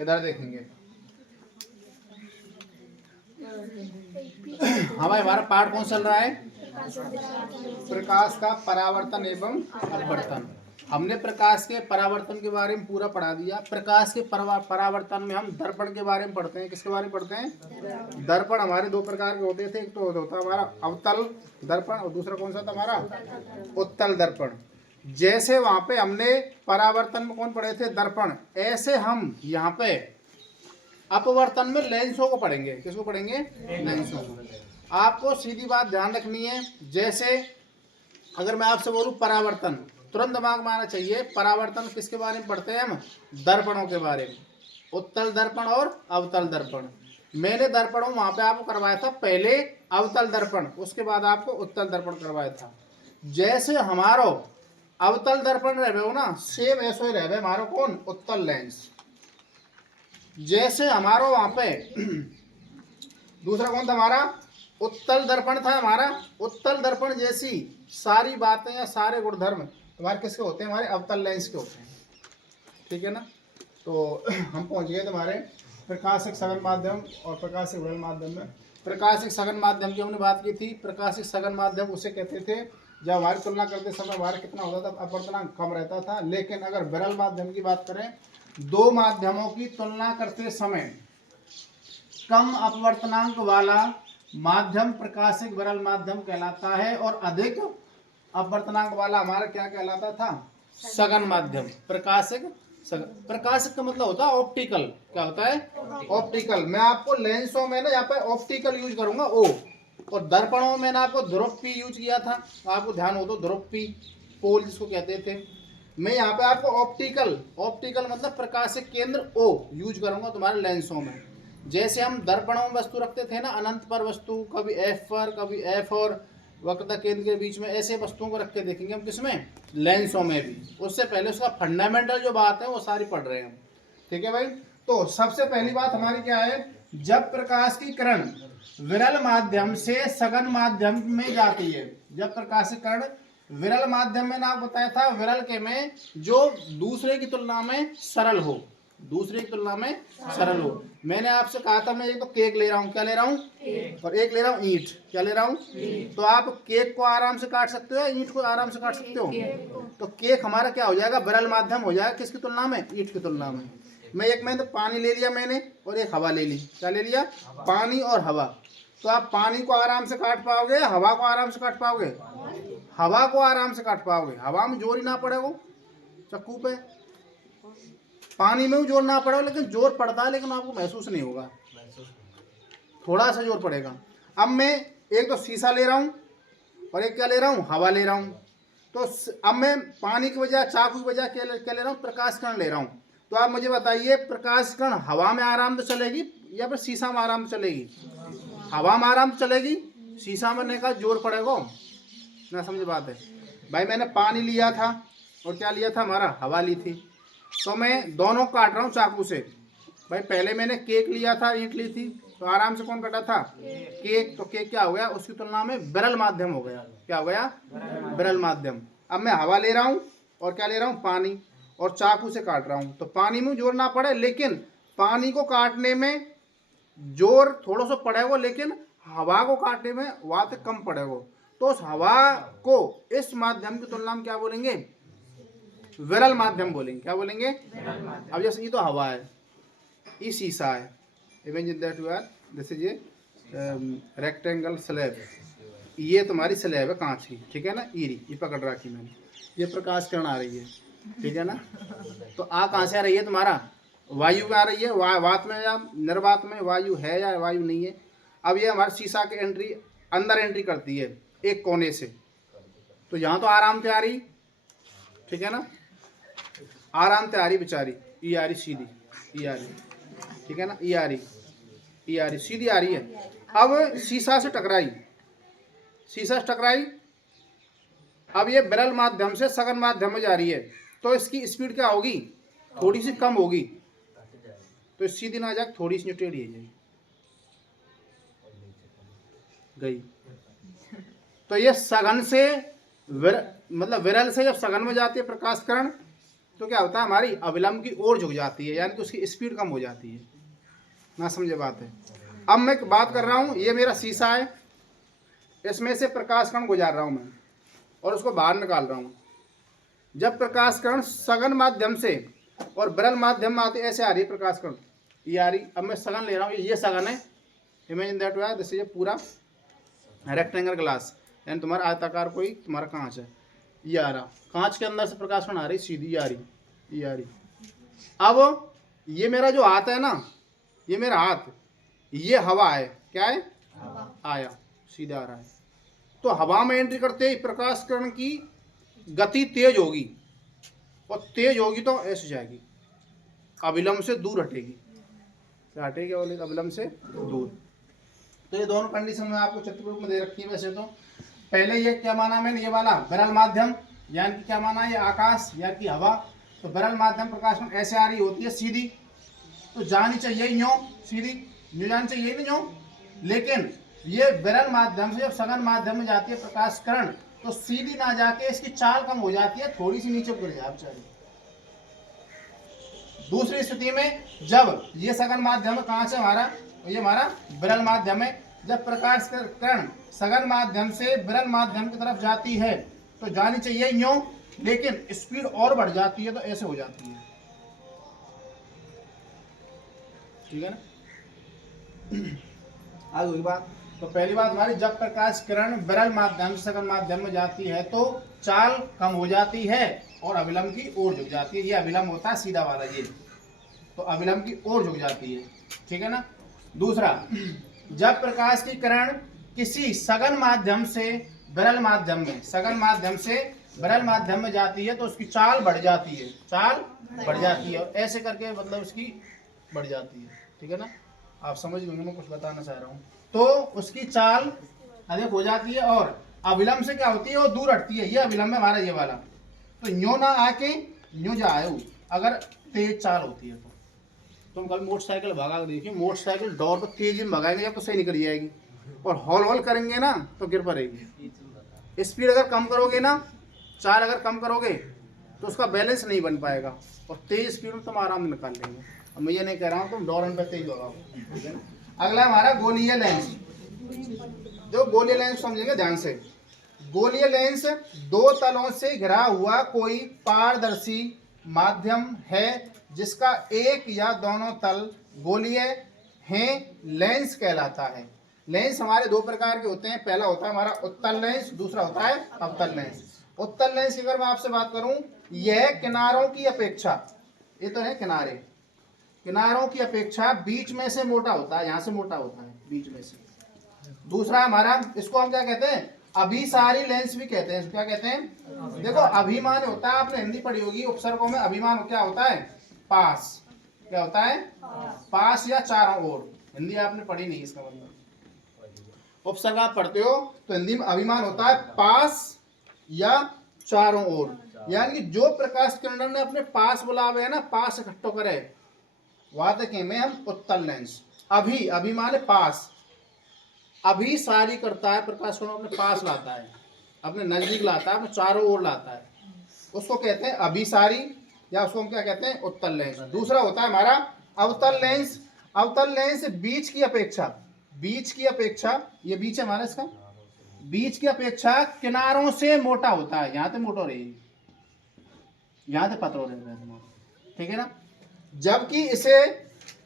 इधर देखेंगे हमारा पाठ कौन चल रहा है? प्रकाश का परावर्तन एवं अपवर्तन। हमने प्रकाश के परावर्तन के बारे में पूरा पढ़ा दिया। प्रकाश के परावर्तन में हम दर्पण के बारे में पढ़ते हैं। किसके बारे में पढ़ते हैं? दर्पण हमारे दो प्रकार के होते थे। एक तो होता हमारा अवतल दर्पण और दूसरा कौन सा था हमारा? उत्तल दर्पण। जैसे वहां पे हमने परावर्तन में कौन पढ़े थे? दर्पण। ऐसे हम यहाँ पे अपवर्तन में लेंसों को पढ़ेंगे। किसको पढ़ेंगे? लेंसों को। आपको सीधी बात ध्यान रखनी है। जैसे अगर मैं आपसे बोलूं परावर्तन, तुरंत दिमाग में आना चाहिए परावर्तन किसके बारे में पढ़ते हैं हम? दर्पणों के बारे में। उत्तल दर्पण और अवतल दर्पण। मैंने दर्पणों वहां पे आपको करवाया था पहले अवतल दर्पण, उसके बाद आपको उत्तल दर्पण करवाया था। जैसे हमारो अवतल दर्पण रहे हो ना, सेम ऐसे ही रहे हमारो कौन? उत्तल लेंस। जैसे हमारा वहां पे दूसरा कौन था हमारा? उत्तल दर्पण था हमारा। उत्तल दर्पण जैसी सारी बातें या सारे गुणधर्म तुम्हारे किसके होते हैं? हमारे अवतल लेंस के होते हैं। ठीक है ना? तो हम पहुंच गए तुम्हारे प्रकाशिक सघन माध्यम और प्रकाशिक विरल माध्यम में। प्रकाशिक सघन माध्यम की हमने बात की थी। प्रकाशिक सघन माध्यम उसे कहते थे जब हमारी तुलना करते समय हमारा कितना होता था? अपवर्तनांक कम रहता था। लेकिन अगर विरल माध्यम की बात करें, दो माध्यमों की तुलना करते समय कम अपवर्तनांक वाला माध्यम प्रकाशिक विरल माध्यम कहलाता है और अधिक अपवर्तनांक वाला हमारा क्या कहलाता था? सघन माध्यम। प्रकाशिक सघन। प्रकाशिक का मतलब होता है ऑप्टिकल। क्या होता है? ऑप्टिकल। मैं आपको लेंसों में ना यहाँ पे ऑप्टिकल यूज करूंगा ओ, और दर्पणों में ना आपको ध्रुवपी यूज किया था। आपको ध्यान हो तो ध्रुवपी पोल जिसको कहते थे। मैं यहाँ पे आपको ऑप्टिकल मतलब प्रकाशिक केंद्र ओ यूज करूंगा तुम्हारे लेंसों में। जैसे हम दर्पणों में वस्तु रखते थे ना अनंत पर वस्तु, कभी एफ पर कभी एफ और वक्रता केंद्र के बीच में, ऐसे वस्तुओं को रख के देखेंगे हम। किसमें? लेंसों में भी। उससे पहले उसका फंडामेंटल जो बात है वो सारी पढ़ रहे हैं हम। ठीक है भाई? तो सबसे पहली बात हमारी क्या है? जब प्रकाश की किरण विरल माध्यम से सघन माध्यम में जाती है, जब प्रकाश की किरण विरल माध्यम में ना आपको बताया था विरल के में जो दूसरे की तुलना में सरल हो, दूसरे की तुलना में सरल हो। मैंने आपसे कहा था मैं एक तो केक ले रहा हूँ। क्या ले रहा हूँ? और एक ले रहा हूँ ईंट। क्या ले रहा हूँ? तो आप केक को आराम से काट सकते हो, ईंट को आराम से काट सकते हो। तो केक हमारा क्या हो जाएगा? विरल माध्यम हो जाएगा। किसकी तुलना में? ईंट की तुलना में। मैं तो पानी ले लिया मैंने और एक हवा ले ली। क्या ले लिया? पानी और हवा। तो आप पानी को आराम से काट पाओगे, हवा को आराम से काट पाओगे? हवा को आराम से काट पाओगे। हवा में जोर ही ना पड़े वो चक्कू पे। पानी में भी जोर ना पड़े, लेकिन जोर पड़ता है, लेकिन आपको महसूस नहीं होगा, थोड़ा सा जोर पड़ेगा। अब मैं एक तो शीशा ले रहा हूँ और एक क्या ले रहा हूँ? हवा ले रहा हूँ। तो अब मैं पानी की बजाय, चाकू की बजाय क्या ले रहा हूँ? प्रकाश किरण ले रहा हूँ। तो आप मुझे बताइए प्रकाश किरण हवा में आराम से चलेगी या फिर शीशा में आराम से चलेगी? हवा में आराम से चलेगी। शीशा में का जोर पड़ेगा ना। समझ बात है भाई? मैंने पानी लिया था और क्या लिया था? हमारा हवा ली थी। तो मैं दोनों काट रहा हूँ चाकू से। भाई पहले मैंने केक लिया था, ईंट ली थी, तो आराम से कौन कटा था? केक। तो केक क्या हो गया? उसकी तुलना में विरल माध्यम हो गया। क्या हो गया? विरल माध्यम। अब मैं हवा ले रहा हूँ और क्या ले रहा हूँ? पानी, और चाकू से काट रहा हूँ। तो पानी में जोर ना पड़े, लेकिन पानी को काटने में जोर थोड़ा सा पड़ेगा, लेकिन हवा को काटने में वात कम पड़ेगा। तो उस हवा को इस माध्यम की तुलना में क्या बोलेंगे? विरल माध्यम बोलेंगे। क्या बोलेंगे? अब जैसे ये तो हवा है, ये शीशा है। Imagine that you are, this is a rectangle slab. ये तुम्हारी स्लैब है कांच की। ठीक है ना? ये पकड़ रखी मैंने। ये प्रकाश किरण आ रही है। ठीक है ना? तो आ कहाँ से आ रही है? तुम्हारा वायु में आ रही है। वात में या निर्वात में वायु है या वायु नहीं है? अब ये हमारे शीशा की एंट्री अंदर एंट्री करती है एक कोने से, तो यहाँ तो आराम से आ रही। ठीक है ना? आराम से आ रही बेचारी। ये आ रही सीधी, ये आ रही। ठीक है ना? ये आ रही, ये आ रही, सीधी आ रही है। अब शीशा से टकराई, शीशा से टकराई। अब ये विरल माध्यम से सघन माध्यम में जा रही है, तो इसकी स्पीड क्या होगी? थोड़ी सी कम होगी। तो सीधी ना जाए, थोड़ी सी टेढ़ी है गई। तो ये सघन से मतलब विरल से जब सघन में जाती है प्रकाश किरण, तो क्या होता है, हमारी अविलंब की ओर झुक जाती है, यानी कि उसकी स्पीड कम हो जाती है। ना समझे बात है। अब मैं बात कर रहा हूँ, ये मेरा शीशा है, इसमें से प्रकाश कण गुजार रहा हूँ मैं और उसको बाहर निकाल रहा हूँ। जब प्रकाश कण सघन माध्यम से और विरल माध्यम में आते, ऐसे आ रही है प्रकाश कण, ये आ रही। अब मैं सघन ले रहा हूँ, ये सघन है। Imagine that way this is पूरा रेक्टेंगल ग्लास, यानी तुम्हारा आयताकार कोई तुम्हारा कांच है, ये आ रहा, कांच के अंदर से प्रकाश कण आ रही, सीधी आ रही, ये आ रही। अब ये मेरा जो हाथ है ना, ये मेरा हाथ, ये हवा है, क्या है, आया, सीधा आ रहा है। तो हवा में एंट्री करते ही प्रकाश कण की गति तेज होगी, और तेज होगी तो ऐसे जाएगी, अविलंब से दूर हटेगी। क्या हटेगी, अविलंब से दूर। तो ये दोनों कंडीशन में आपको चित्र रूप में दे रखी है। वैसे तो पहले ये क्या माना मैंने, ये वाला विरल माध्यम, यानी कि क्या माना, ये आकाश यानी कि हवा। तो विरल माध्यम प्रकाश में ऐसे आ रही होती है सीधी, तो जानी चाहिए यूं सीधी, यूं जानी चाहिए नहीं यूं। लेकिन ये विरल माध्यम से जब सघन माध्यम में जाती है प्रकाश कण, तो सीधी ना जाके इसकी चाल कम हो जाती है, थोड़ी सी नीचे गिर जाए बेचारी। दूसरी स्थिति में जब ये सघन माध्यम कहाँ से हमारा, ये हमारा विरल माध्यम है, जब प्रकाश कण सघन माध्यम से विरल माध्यम की तरफ जाती है तो जानी चाहिए यूं, लेकिन स्पीड और बढ़ जाती है तो ऐसे हो जाती है। ठीक है ना, आगे हुई बात। तो पहली बात हमारी, जब प्रकाश किरण विरल माध्यम से सघन माध्यम में जाती है तो चाल कम हो जाती है और अविलंब की ओर झुक जाती है। ये अविलंब होता है सीधा वाला, ये तो अविलंब की ओर झुक जाती है। ठीक है ना। दूसरा, जब प्रकाश की किरण किसी सघन माध्यम से विरल माध्यम में, सघन माध्यम से विरल माध्यम में जाती है तो उसकी चाल बढ़ जाती है, चाल बढ़ जाती है, और ऐसे करके मतलब उसकी बढ़ जाती है। ठीक है ना, आप समझ गए, मैं कुछ बताना चाह रहा हूँ। तो उसकी चाल अधिक हो जाती है और अविलंब से क्या होती है, वो दूर हटती है। ये अविलंब है हमारा, ये वाला। तो यूं ना आके यूं जाए, अगर तेज चाल होती है तो तुम कल मोटरसाइकिल भगा देखिए, मोटरसाइकिल दौड़ पर तेजी में भगाएंगे जब तो सही निकल जाएगी, और हॉल हॉल करेंगे ना तो गिर पड़ेगी। स्पीड अगर कम करोगे ना, चाल अगर कम करोगे तो उसका बैलेंस नहीं बन पाएगा, और तेज स्पीड में तुम आराम निकाल लेंगे। अब मैं ये नहीं कह रहा हूँ तुम दौड़न पे तेज भगाओ। ठीक है ना। अगला हमारा गोलीय लेंस। जो गोलीय लेंस समझेंगे ध्यान से। गोलीय लेंस दो तलों से घिरा हुआ कोई पारदर्शी माध्यम है जिसका एक या दोनों तल गोलीय हैं, लेंस कहलाता है। लेंस हमारे दो प्रकार के होते हैं। पहला होता है हमारा उत्तल लेंस, दूसरा होता है अवतल लेंस। उत्तल लेंस की अगर मैं आपसे बात करूं, यह किनारों की अपेक्षा, ये तो है किनारे, किनारों की अपेक्षा बीच में से मोटा होता है, यहां से मोटा होता है बीच में से। दूसरा हमारा, इसको हम क्या कहते हैं, अभिसारी लेंस भी कहते हैं। क्या कहते हैं, देखो अभिमान होता है, आपने हिंदी पढ़ी होगी, उपसर्गों में अभिमान क्या होता है, पास। क्या होता है, पास या चारों ओर। हिंदी आपने पढ़ी नहीं, इसका मतलब उपसर्ग आप पढ़ते हो तो हिंदी में अभिमान होता है पास या चारों ओर। यानी कि जो प्रकाश किरण ने अपने पास बुलावे है ना, पास इकट्ठो करे, वहां तक में हम उत्तल लेंस। अभिमान पास, अभिसारी करता है, प्रकाश किरण अपने पास लाता है, अपने नजदीक लाता है, अपने चारों ओर लाता है, उसको कहते हैं अभिसारी, या उसको हम क्या कहते हैं, उत्तल लेंस। दूसरा होता है हमारा अवतल लेंस। अवतल लेंस बीच की अपेक्षा, बीच की अपेक्षा, ये बीच है हमारा, इसका बीच की अपेक्षा किनारों से मोटा होता है। यहाँ से मोटा रहेगी, यहाँ से पतला रहेगा। ठीक है ना। जबकि इसे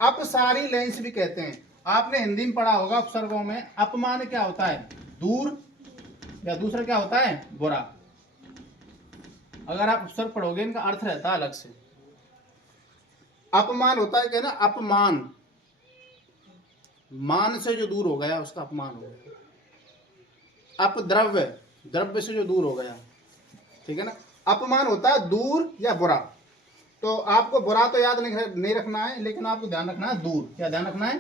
अपसारी लेंस भी कहते हैं। आपने हिंदी में पढ़ा होगा उपसर्गों में, अपमान क्या होता है, दूर, या दूसरा क्या होता है, बुरा। अगर आप उपसर्ग पढ़ोगे इनका अर्थ रहता है अलग से। अपमान होता है क्या ना, अपमान, मान से जो दूर हो गया उसका अपमान हो गया। अपद्रव्य, द्रव्य से जो दूर हो गया। ठीक है ना। अपमान होता है दूर या बुरा। तो आपको बुरा तो याद नहीं रखना है, लेकिन आपको ध्यान रखना है दूर। क्या ध्यान रखना है,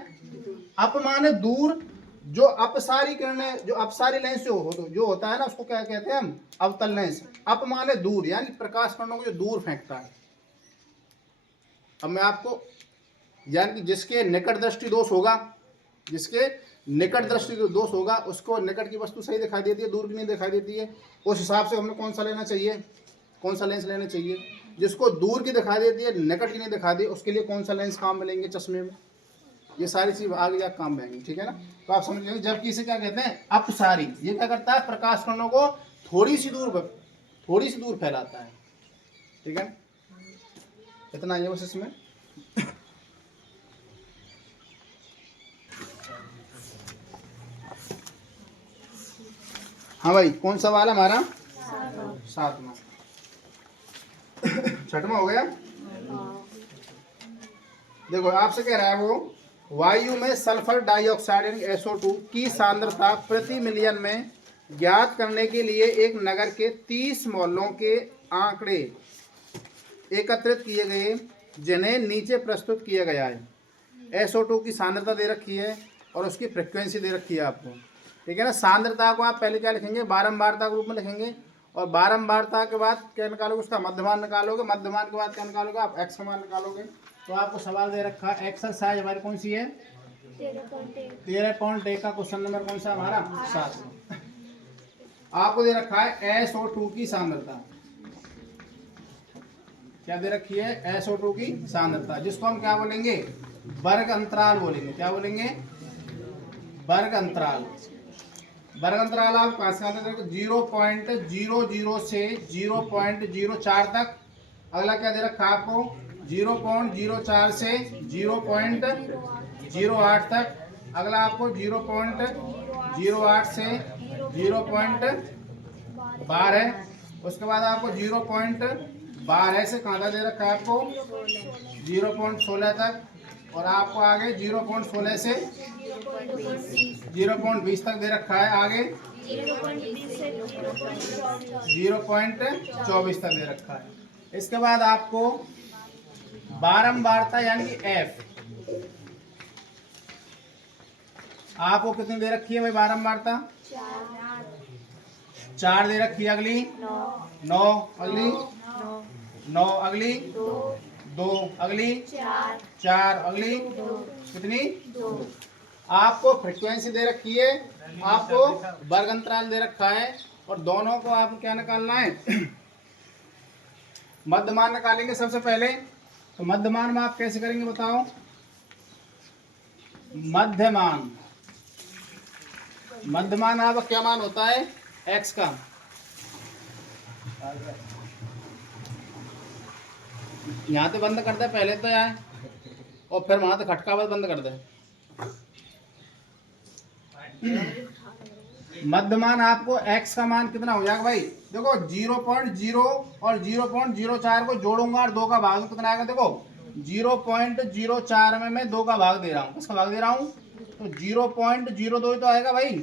अपमान है दूर। जो अपसारी किरणें, जो अपसारी लेंस जो होता है ना, उसको क्या कहते हैं हम, अवतल लेंस। अपमान है दूर, यानी प्रकाश किरणों को जो दूर फेंकता है। अब मैं आपको, यानी कि जिसके निकट दृष्टि दोष होगा, जिसके निकट दृष्टि दोष होगा, उसको निकट की वस्तु सही दिखाई देती है, दूर की नहीं दिखाई देती है। उस हिसाब से हमें कौन सा लेना चाहिए, कौन सा लेंस लेना चाहिए, जिसको दूर की दिखा देती है, निकट की नहीं दिखा दी, उसके लिए कौन सा लेंस काम में लेंगे चश्मे में। ये सारी चीज आगे जाकर काम में आएंगी, ठीक है ना। तो आप समझ लेंगे। जबकि इसे क्या कहते हैं, अपसारी। ये क्या करता है, प्रकाश कणों को थोड़ी सी दूर फैलाता है, ठीक है। इतना ही है बस इसमें। हाँ भाई, कौन सा वाला हमारा, 7वां। 6वां हो गया। देखो आपसे कह रहा है वो, वायु में सल्फर डाइऑक्साइड यानी SO2 की सांद्रता प्रति मिलियन में ज्ञात करने के लिए एक नगर के 30 मोहल्लों के आंकड़े एकत्रित किए गए, जिन्हें नीचे प्रस्तुत किया गया है। SO2 की सांद्रता दे रखी है और उसकी फ्रिक्वेंसी दे रखी है आपको, ठीक है ना। सांद्रता को आप पहले क्या लिखेंगे, बारंबारता के रूप में लिखेंगे, और बारंबारता के बाद क्या निकालोगे, उसका मध्यमान निकालोगे, मध्यमान के बाद क्या निकालोगे, आप एक्स का मान निकालोगे। तो आपको सवाल दे रखा है, एक्सरसाइज हमारी कौन सी है, 13.1 का क्वेश्चन नंबर कौन सा हमारा, 7। आपको दे रखा है SO2 की सांद्रता। क्या दे रखी है, SO2 की सांद्रता, जिसको हम क्या बोलेंगे, वर्ग अंतराल बोलेंगे। क्या बोलेंगे, वर्ग अंतराल। वर्ग अंतराल आप कहाँ से आते हैं, 0.00 से 0.04 तक। अगला क्या दे रखा है आपको, 0.04 से 0.08 तक। अगला आपको 0.08 से 0.12। उसके बाद आपको 0.12 से कहाँ तक दे रखा है आपको, 0.16 तक। और आपको आगे 0.16 से 0.20 तक दे रखा है। आगे 0.24 तक दे रखा है। इसके बाद आपको बारंबारता यानी कि F आपको कितनी दे रखी है भाई, बारंबारता 4 दे रखी है। अगली 9, अगली 9, अगली 2, अगली 4, अगली कितनी 2। आपको फ्रीक्वेंसी दे रखी है, आपको वर्ग अंतराल दे रखा है, और दोनों को आपको क्या निकालना है, मध्यमान निकालेंगे सबसे पहले। तो मध्यमान में आप कैसे करेंगे बताओ, मध्यमान आपका क्या मान होता है, x का। यहाँ तो बंद कर दे पहले तो यार, और फिर वहां तो खटका बंद कर दे। मध्यमान आपको x का मान कितना हो जाएगा भाई, देखो 0.0 और 0.04 को जोड़ूंगा और 2 का भाग कितना आएगा। देखो 0.04 में मैं 2 का भाग दे रहा हूँ, किसका भाग दे रहा हूँ, तो 0.02 तो आएगा भाई,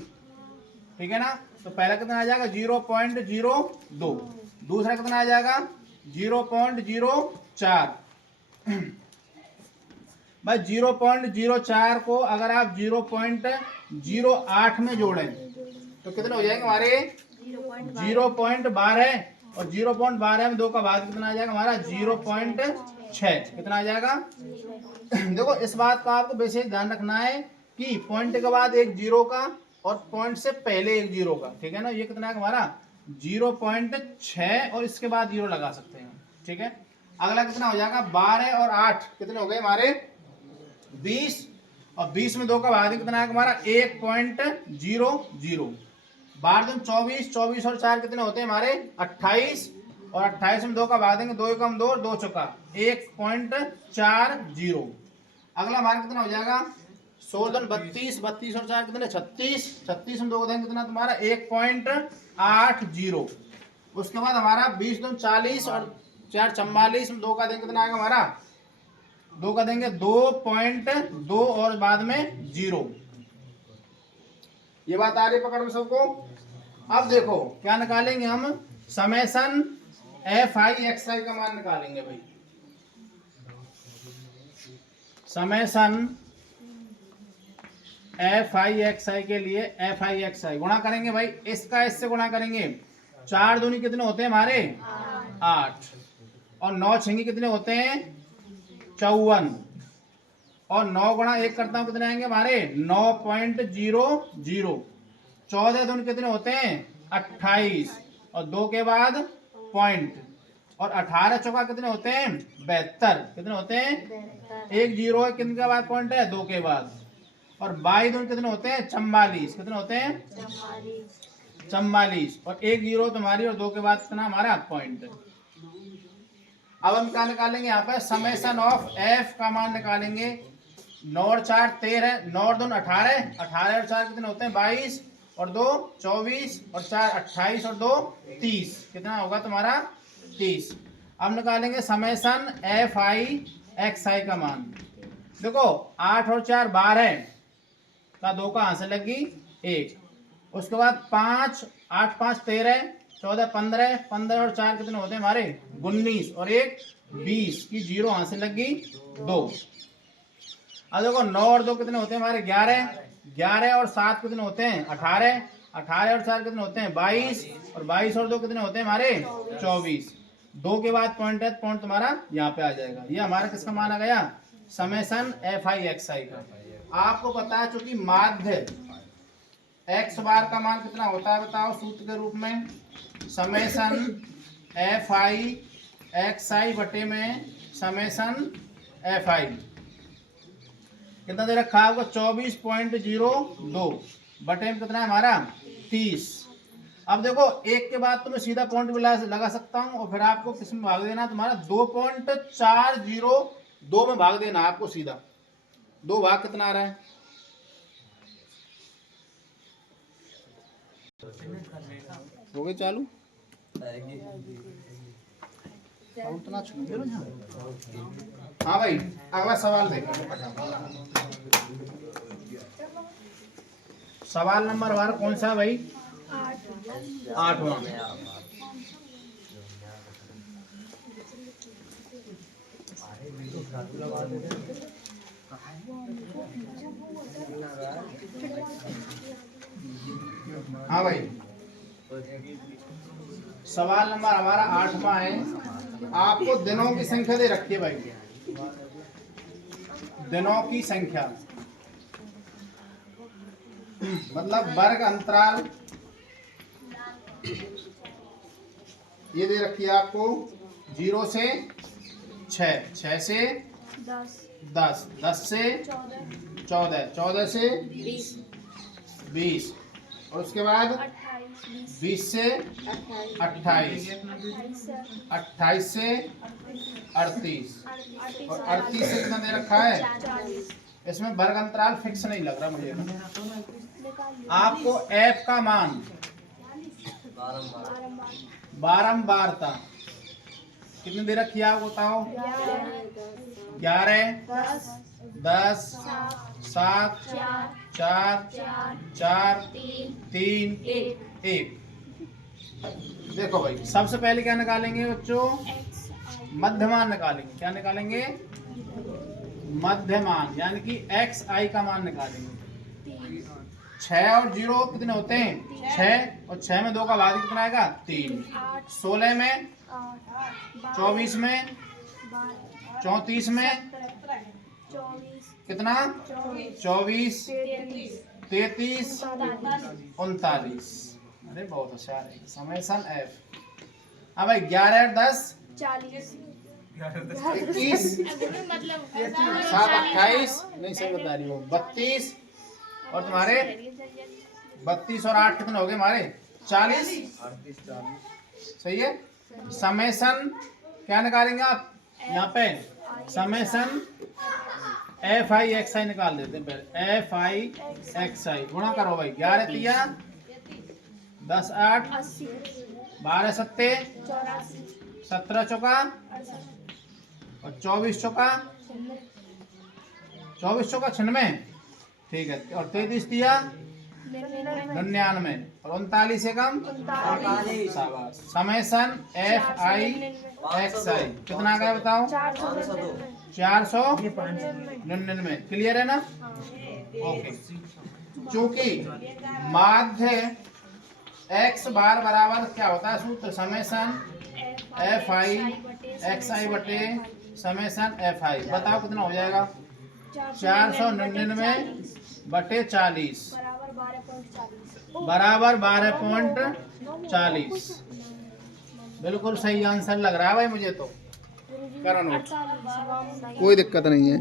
ठीक है ना। तो पहला कितना आ जाएगा 0.02, दूसरा कितना आ जाएगा 0.04। भाई 0.04 को अगर आप 0.08 में जोड़ें तो कितने हो जाएंगे हमारे 0.12, और 0.12 में 2 का भाग कितना आ जाएगा हमारा 0.6। कितना आ जाएगा। देखो इस बात का आपको बेसिक ध्यान रखना है कि पॉइंट के बाद एक जीरो का और पॉइंट से पहले एक जीरो का, ठीक है ना। ये कितना है हमारा 0.6 और इसके बाद जीरो लगा सकते हैं, ठीक है। अगला कितना हो जाएगा 12 और 8 कितने हो गए हमारे 20, और 20 में 2 का भाग कितना है हमारा 1.00। 12 24, 24 और 4 कितने होते हैं हमारे 28, और 28 में 2 का भाग देंगे 2 कम 2, 2 चौका 1.40। अगला हमारा कितना हो जाएगा 16 32, 32 और 4 कितने 36, 36 में 2 का देंगे कितना तुम्हारा 1.80। उसके बाद हमारा 20 40 और 4 44 में 2 का देंगे कितना आएगा हमारा 2 का देंगे 2.2 और बाद में 0। ये बात आ रही पकड़ में सबको। अब देखो क्या निकालेंगे हम, समेशन FI/XI का मान निकालेंगे भाई। समेशन FI/XI के लिए FI/XI गुणा करेंगे भाई, इसका इससे गुणा करेंगे। 4 दूनी कितने होते हैं हमारे 8, और 9 छेंगे कितने होते हैं 54, और 9 गुणा 1 करता हूं कितने आएंगे हमारे 9.00। 14 दूनी कितने होते हैं 28, और 2 के बाद पॉइंट और 18 चौका कितने होते हैं 72। कितने होते हैं, एक जीरो है कितने के बाद पॉइंट है 2 के बाद, और 22 दूनी कितने होते हैं 44। कितने होते हैं 44, और एक जीरो तुम्हारी और 2 के बाद कितना हमारा पॉइंट है। अब हम क्या निकालेंगे यहाँ पे, समेशन ऑफ एफ का मान निकालेंगे। 9 और 4 13, 9 और 2 18, 18 और 4 कितने होते हैं 22, और 2 24, और 4 28, और 2 30। कितना होगा तुम्हारा 30। अब निकालेंगे समेशन एफ आई एक्स आई का मान। देखो 8 और 4 12 का 2 कहाँ से लगी 1, उसके बाद 5 8 5 13 14 15, 15 और 4 कितने होते हैं हमारे 19, और एक 20 की जीरो यहाँ से लगी 2। अब देखो 9 और 2 कितने होते हैं हमारे 11, 11 और 7 कितने होते हैं 18, 18 और 4 कितने होते हैं 22, और 22 और 2 कितने होते हैं हमारे 24। 2 के बाद पॉइंट है, पॉइंट तुम्हारा यहाँ पे आ जाएगा। ये हमारा किसका मान आ गया, समेशन एफ आई एक्स आई का। आपको पता है चूंकि माध्य एक्स बार का मान कितना होता है बताओ सूत्र के रूप में, समेशन एफ आई एक्स आई बटे में समेशन एफ आई कितना दे रखा है आपको 24.02 बटे में कितना है हमारा 30। अब देखो एक के बाद तो मैं सीधा पॉइंट भी लगा सकता हूं, और फिर आपको किस में भाग देना, तुम्हारा 2.402 में भाग देना आपको सीधा। 2 भाग कितना आ रहा है, हो गए चालू उतना छोड़ दो ना। हाँ भाई अगला सवाल देखो। सवाल नंबर हमारा कौन सा है भाई, 8वां। हाँ भाई सवाल नंबर हमारा 8वां है। आपको दिनों की संख्या दे रखी है भाई, दिनों की संख्या मतलब वर्ग अंतराल ये दे रखी है आपको 0 से 6, 6 से 10, 10 से 14, 14 से 20, और उसके बाद 20 से 28, 28 से 38, और 38 से कितना दे रखा है, इसमें वर्ग अंतराल फिक्स नहीं लग रहा मुझे। आपको एफ का मान बारंबारता कितनी दे रखी है आप बताओ, 11 10 7 4 4 3 1। देखो भाई सबसे पहले क्या निकालेंगे बच्चों, मध्यमान निकालेंगे। क्या निकालेंगे, मध्यमान, यानी कि एक्स आई का मान निकालेंगे। 6 और 0 कितने होते हैं 6, और 6 में 2 का भाग कितना आएगा 3, 16 में 24 में 34 में कितना 24 33 39। अरे बहुत होशियार है, समेशन एफ। अब भाई 11 और 10 40 21 7 28 नहीं सही बता रही हो 32, और तुम्हारे 32 और 8 कितने हो गए हमारे 40। सही है। समेशन क्या निकालेंगे आप यहाँ पे, समेशन एफ आई एक्स आई निकाल देते हैं पहले। एफ आई एक्स आई गुणा करो भाई, 11 तिया 10 8 12 सत्ते 17 चौका, और 24 चौका 96, ठीक है, और 33 दिया 99, और 39 से कम 39। समेशन एफ आई एक्स आई कितना आ गया बताओ 499। क्लियर है ना, ओके। चूंकि माध्य एक्स बार बराबर क्या होता है सूत्र, समेशन एफ आई एक्स आई बटे समेशन एफ आई। बताओ कितना हो जाएगा 499 बटे 40 बराबर 12.40। बिल्कुल सही आंसर लग रहा है भाई मुझे तो। करण, कोई दिक्कत नहीं है।